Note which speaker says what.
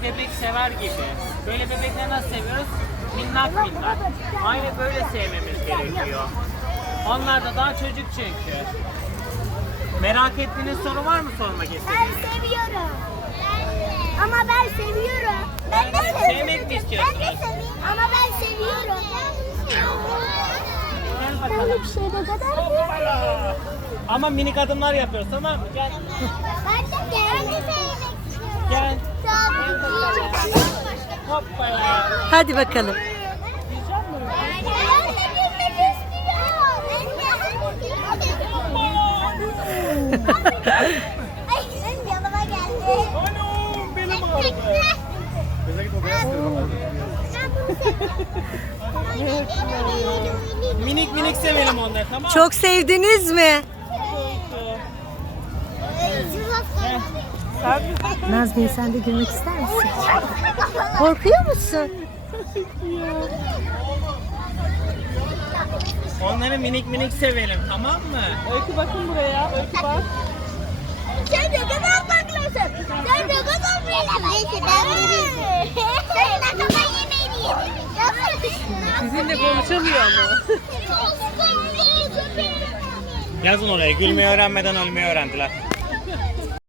Speaker 1: bebek sever gibi. Böyle bebekleri nasıl seviyoruz? Minnak minnak. Aynı böyle sevmemiz gerekiyor. Onlar da daha çocuk çünkü. Merak ettiğiniz soru var mı sormak
Speaker 2: Ben
Speaker 1: istediğiniz?
Speaker 2: seviyorum. Ama ben seviyorum. Ben de seviyorum.
Speaker 1: Sevmek mi istiyorsunuz?
Speaker 2: Ben de seviyorum. Ama ben seviyorum.
Speaker 1: Gel
Speaker 2: Ben
Speaker 1: bakalım.
Speaker 2: bir şey de kadar.
Speaker 1: Hoppala. Ama minik adımlar yapıyoruz, tamam mı? Gel.
Speaker 2: Ben de sevmek istiyorum.
Speaker 1: Gel.
Speaker 2: Tabii.
Speaker 1: Hoppala.
Speaker 3: Hadi bakalım.
Speaker 2: Ben de bilmek istiyorum. Ay, benim yanıma geldi.
Speaker 1: Anam benim ağrıdı. Minik minik sevelim onları, tamam mı?
Speaker 3: Çok sevdiniz mi? Nazmiye sen de gülmek ister misin? Korkuyor musun?
Speaker 1: Onları minik minik sevelim, tamam mı? Öykü bakın buraya, Öykü bak.
Speaker 2: Sen de kadar bakıyorsun. Sen de kadar bilemezsin. Neyse ben veririm. Sen de kadar yemeğini yedin.
Speaker 1: Sizinle konuşamıyor ama. Yazın oraya, gülmeyi öğrenmeden ölmeyi öğrendiler.